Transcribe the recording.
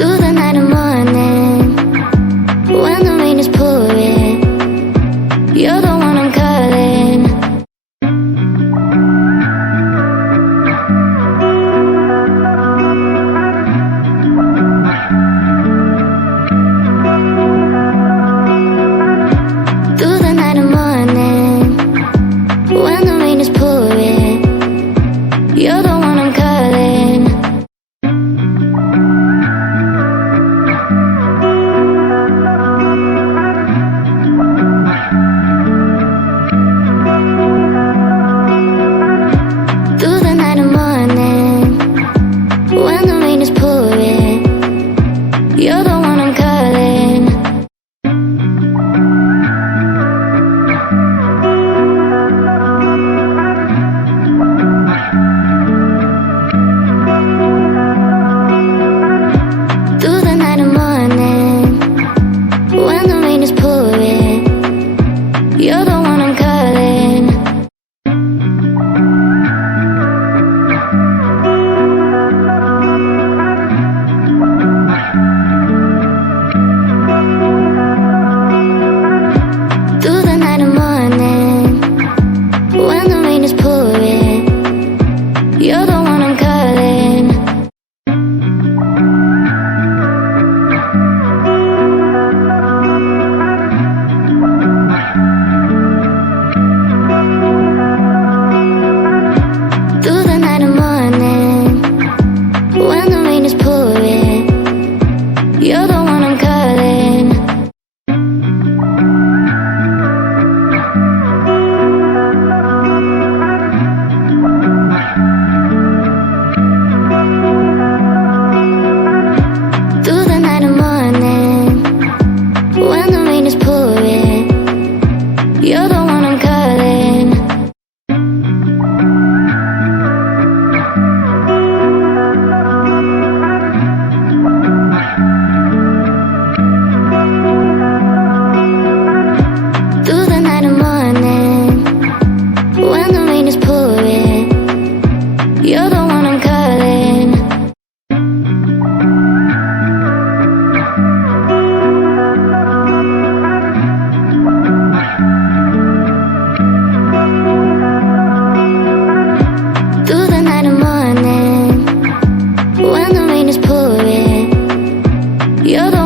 through the night and morning, when the rain is pouring, you're the one I'm calling. Through the night and morning, when the rain is pouring, you're the one I'm calling. Through the night and morning, when the rain is pouring, you're the one I'm calling. Through the night and morning, when the rain is pouring, you're the one I'm calling. Through the night and morning, when the rain is pouring, you're the one I'm calling. Through the night and morning, when the rain is pouring, you're the one I'm calling. Through the night and morning, when the rain is pouring, you're the one I'm calling. Through the night and morning, when the rain is pouring, you're the one I'm calling. Through the night and morning, when the rain is pouring, you're the